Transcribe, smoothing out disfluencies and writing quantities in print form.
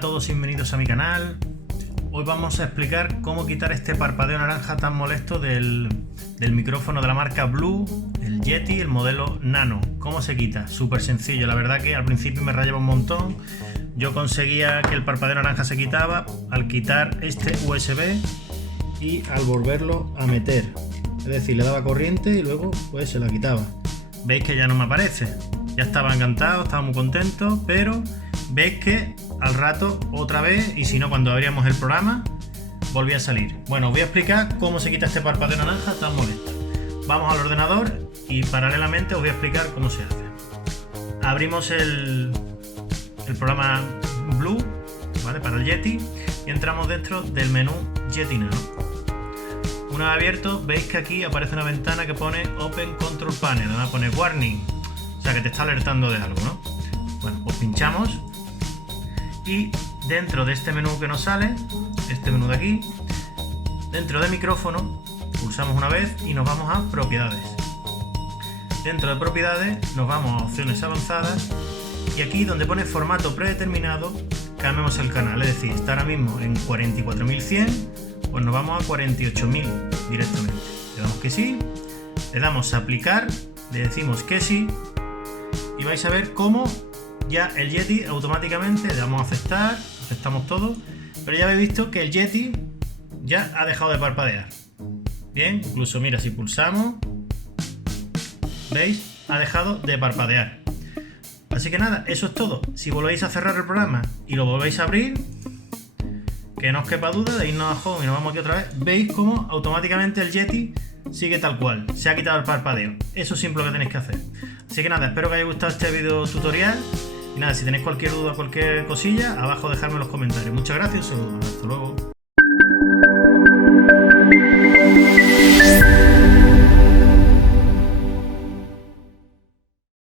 Hola a todos y bienvenidos a mi canal. Hoy vamos a explicar cómo quitar este parpadeo naranja tan molesto del micrófono de la marca Blue, el Yeti, el modelo Nano. ¿Cómo se quita? Súper sencillo, la verdad que al principio me rayaba un montón. Yo conseguía que el parpadeo naranja se quitaba al quitar este USB y al volverlo a meter. Es decir, le daba corriente y luego pues se la quitaba. Veis que ya no me aparece. Ya estaba encantado, estaba muy contento, pero veis que al rato otra vez, y si no cuando abríamos el programa, volvía a salir. Bueno, os voy a explicar cómo se quita este parpadeo naranja tan molesto. Vamos al ordenador y paralelamente os voy a explicar cómo se hace. Abrimos el programa Blue, ¿vale? Para el Yeti, y entramos dentro del menú Yeti Nano. Una vez abierto, veis que aquí aparece una ventana que pone Open Control Panel, donde pone Warning, o sea que te está alertando de algo, ¿no? Bueno, pues pinchamos y dentro de este menú que nos sale, este menú de aquí, dentro de micrófono, pulsamos una vez y nos vamos a propiedades. Dentro de propiedades nos vamos a opciones avanzadas y aquí donde pone formato predeterminado, cambiamos el canal, es decir, está ahora mismo en 44100, pues nos vamos a 48000 directamente. Le damos que sí, le damos a aplicar, le decimos que sí y vais a ver cómo ya el Yeti automáticamente le damos a aceptar, aceptamos todo, pero ya habéis visto que el Yeti ya ha dejado de parpadear. Bien, incluso mira, si pulsamos, ¿veis? Ha dejado de parpadear. Así que nada, eso es todo. Si volvéis a cerrar el programa y lo volvéis a abrir, que no os quepa duda de irnos a Home y nos vamos aquí otra vez, veis cómo automáticamente el Yeti sigue tal cual, se ha quitado el parpadeo. Eso es simple lo que tenéis que hacer. Así que nada, espero que os haya gustado este video tutorial. Y nada, si tenéis cualquier duda, cualquier cosilla, abajo dejadme en los comentarios. Muchas gracias, un saludo, hasta luego.